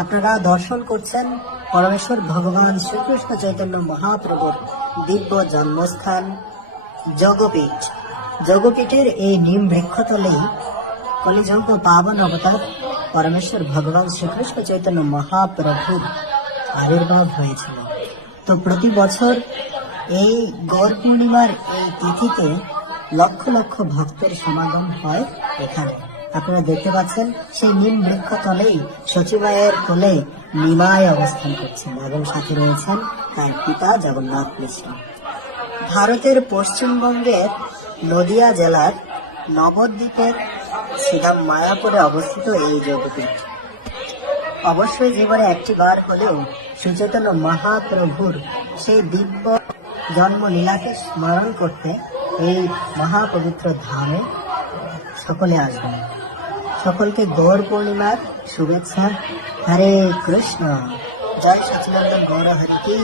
আপনারা দর্শন করছেন পরমেশ্বর ভগবান শ্রীকৃষ্ণ চৈতন্য মহাপ্রভুর দিব্য জন্মস্থান যোগপীঠ। যোগপীঠের এই নিম বৃক্ষতলেই কলিযুগ পাবন অবতার পরমেশ্বর ভগবান শ্রীকৃষ্ণ চৈতন্য মহাপ্রভুর আবির্ভাব হয়েছিল। তো প্রতি বছর এই গৌর পূর্ণিমার এই তিথিতে লক্ষ লক্ষ ভক্তের সমাগম হয় এখানে। আপনারা দেখতে পাচ্ছেন সেই নিম বৃক্ষ তলেই সচিবায়ের কোলে নিমায় অবস্থান করছেন এবং সাথে রয়েছেন তার পিতা জগন্নাথ মিশ্র। ভারতের পশ্চিমবঙ্গের নদিয়া জেলার নবদ্বীপের শ্রীধাম মায়াপুরে অবস্থিত এই যোগপীঠ। অবশ্যই জীবনে একটি বার হলেও শ্রীচৈতন্য মহাপ্রভুর সেই দিব্য জন্ম লীলাকে স্মরণ করতে এই মহাপবিত্র ধামে সকলে আসবেন। সকলকে গৌর পূর্ণিমার শুভেচ্ছা। হরে কৃষ্ণ। জয় সচিনন্দন গৌর হরি কি।